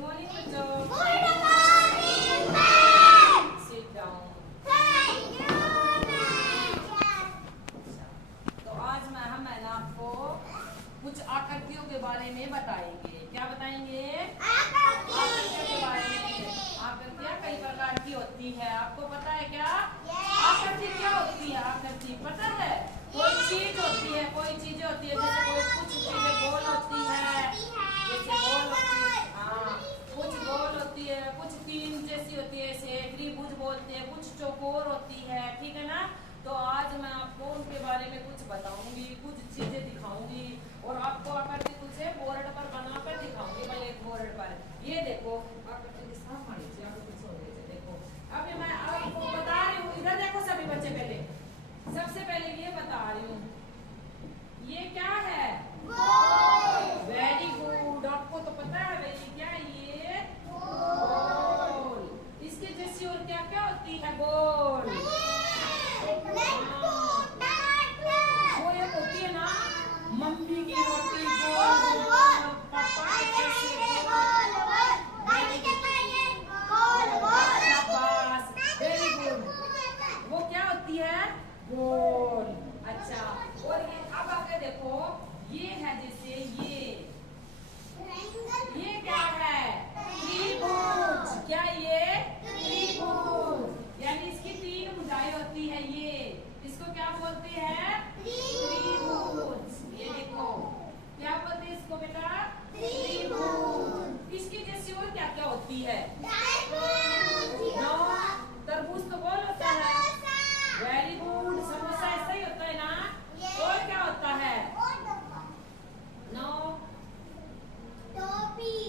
morning बच्चों। Good morning ma'am. Sit down. Thank you ma'am. तो आज मैंने आपको कुछ आकृतियों के बारे में बताएंगे। क्या बताएंगे? आकृतियों के बारे में। आकृतियाँ कई प्रकार की होती है, आपको पता है क्या? आकृति क्या होती है? आकृति पता है? कोई चीज होती है, कोई चीजें होती है, जैसे कोई कुछ चीजें गोल होती है, जैसे गोल होती है, हाँ, कुछ गोल होती है, कुछ तीन जैसी होती है, ऐसे त्रिभुज बोलते हैं, कुछ चौकोर होती है, ठीक है ना? तो आज मैं आपको उनके बारे में कुछ बताऊंगी, कुछ चीजें दिखाऊंगी और आपको आकृति कुछ बोर्ड पर बनाकर दिखाऊंगी। मैं एक बोर्ड पर ये देखो आकृति के साथ कुछ हो गई, देखो अभी मैं आपको बता रही हूँ। इधर देखो सभी बच्चे, पहले सबसे पहले ये बता रही हूँ, ये क्या है? Very good. आपको तो पता है वैसे क्या है ये? गोल। इसके जैसी और क्या क्या होती है? गोल। वो एक होती है ना मम्मी की रोटी, गोल गोल, पापा के जैसे शाबाश, वेरी गुड। वो क्या होती है? गोल। अच्छा, और ये अब आगे देखो, ये है जैसे ये क्या है? त्रिभुज। क्या ये? त्रिभुज, यानी इसकी तीन भुजाएं होती है। ये इसको क्या बोलते हैं? त्रिभुज। ये देखो क्या बोलते हैं इसको बेटा? त्रिभुज। इसकी जैसी और क्या क्या होती है? तरबूज तो गोल होता है। Very good. समोसा ऐसा ही होता है ना? और क्या होता है? नो।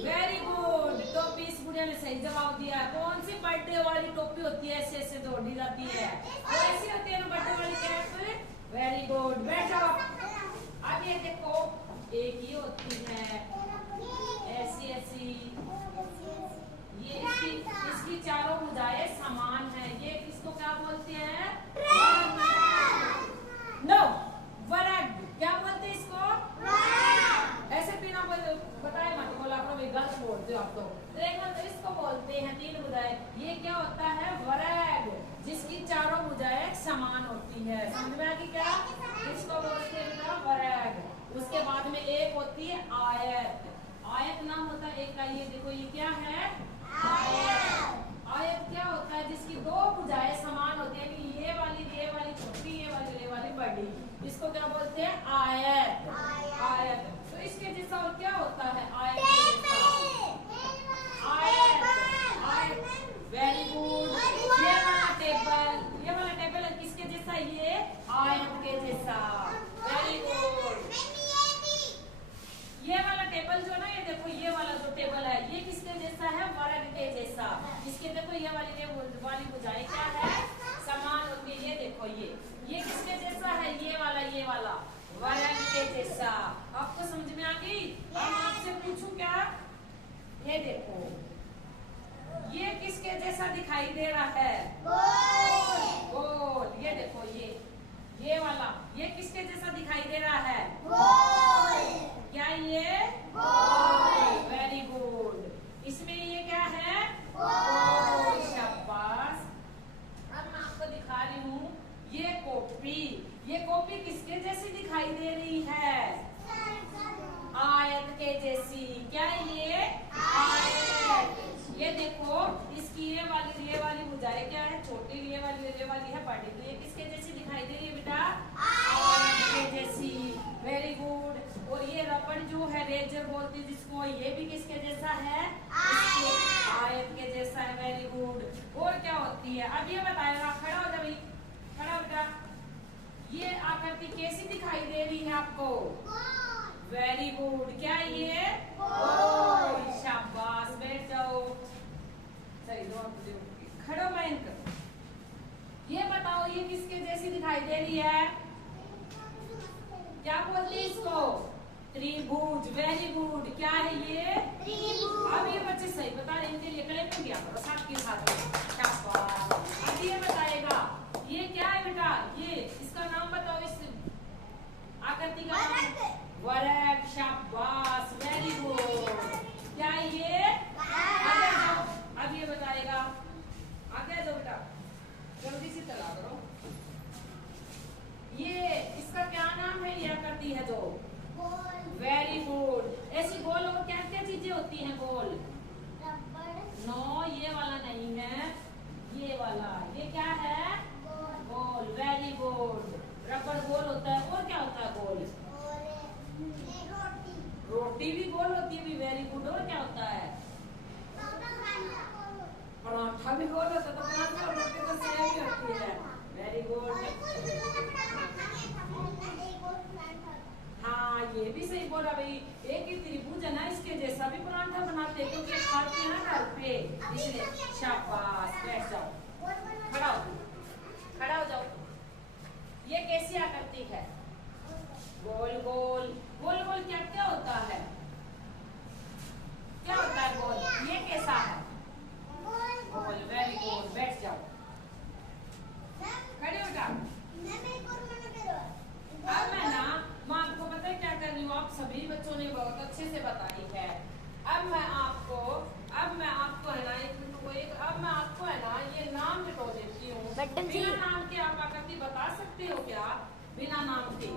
Very good. टोपी। इस बुढ़िया ने सही जवाब दिया। कौन सी बर्थडे वाली टोपी होती है? ऐसे ऐसे जोड़ी जाती है, ऐसी होती है ना बर्थडे वाली कैप। Very good. बैठ जाओ। अब ये देखो, एक ये होती है ऐसी ऐसी, ये इसकी चारों भुजाएं समान है। ये इसको क्या बोलते हैं? नो, वर्ग। क्या बोलते हैं इसको? ऐसे बिना बताए मत बोला करो, गलत बोलते हो आप तो। देखो इसको बोलते हैं तीन भुजाएं। ये क्या होता है? वर्ग, जिसकी चारों भुजाएं समान होती है। समझ में आ गई क्या? इसको बोलते हैं वर्ग। उसके बाद में एक होती है आयत। आयत नाम होता है एक का। ये देखो ये क्या है? आयत। आयत क्या होता है? जिसकी दो भुजाएं समान होती है, ये वाली छोटी, ये वाली बड़ी। इसको क्या बोलते हैं? आयत। आयत। तो इसके जैसा और क्या होता है? आयत के जैसा। आयत। Very good. ये वाला टेबल किसके जैसा? ये आयत के जैसा। Very good. ये वाला टेबल जो ना, ये देखो ये वाला जो टेबल है, ये किसके जैसा है? वर्ग के जैसा। इसके देखो ये वाली भुजाएं क्या है? समान होती है। ये देखो ये किसके जैसा है? ये वाला वर्ग के जैसा। आपको समझ में आ गई? अब आपसे पूछूं क्या? ये देखो ये किसके जैसा दिखाई दे रहा है? गोल। ये देखो ये वाला, ये किसके जैसा दिखाई दे रहा है? क्या ये? Very good. इसमें ये क्या है? शाबाश। अब मैं आपको दिखा रही हूँ ये कॉपी। ये कॉपी किसके जैसी दिखाई दे रही है? आयत के जैसी। क्या ये? आयत। ये देखो इसकी ये वाली भुजाएं क्या है? छोटी। ये वाली है बड़ी। तो ये किसके जैसी दिखाई दे रही है बेटा? आयत के जैसी। Very good. और ये रबड़ जो है, रेजर बोलते हैं जिसको, ये भी किसके जैसा है? आयत के जैसा है। Very good. और क्या होती है? अब ये बताएगा। खड़ा हो जा भाई, खड़ा हो जा। ये आकृति कैसी दिखाई दे रही है आपको? Very good. क्या ये? शाबाश। बैठ जाओ। सही, खड़ो बैंक। ये बताओ ये किसके जैसी दिखाई दे रही है? क्या बोलते हैं इसको? त्रिभुज। Very good. क्या है ये? त्रिभुज। अब ये बच्चे सही बता रहे हैं, इनके लिए कड़े में गया करो साथ के साथ। शाबाश। अब ये बताएगा ये क्या है बेटा? ये इसका नाम बताओ, इस आकृति का नाम? वर्ग। शाबाश। Very good. क्या ये? है गोल? रबड़ नो, ये वाला नहीं है, ये वाला। ये क्या है? गोल गोल। Very good. रबड़ गोल होता है, और क्या होता है गोल? और ये रोटी रोटी भी गोल होती है भी। Very good. और क्या होता है? पराठा भी गोल होता है। तो पराठा और रोटी तो सेम ही होती है। Very good. हाँ, ये भी सही बोला भाई। एक ही त्रिभुज है ना, इसके जैसा भी पराठा बनाते हैं क्योंकि खाते हैं ना घर पे, इसलिए। शाबाश, बैठ जाओ, खड़ा हो, खड़ा हो जाओ। ये कैसी आकृति है? गोल गोल। गोल गोल क्या क्या होता है? क्या होता है गोल? ये कैसा है? गोल। Very good. बैठ जाओ, खड़े हो जाओ। अब मैं ना, मैं आपको पता है क्या कर रही हूँ? आप सभी बच्चों ने बहुत अच्छे से बताई है। अब मैं आपको है ना अब मैं आपको है ना ये नाम लिखो देती हूँ। बिना नाम के आप आकृति बता सकते हो क्या? बिना नाम के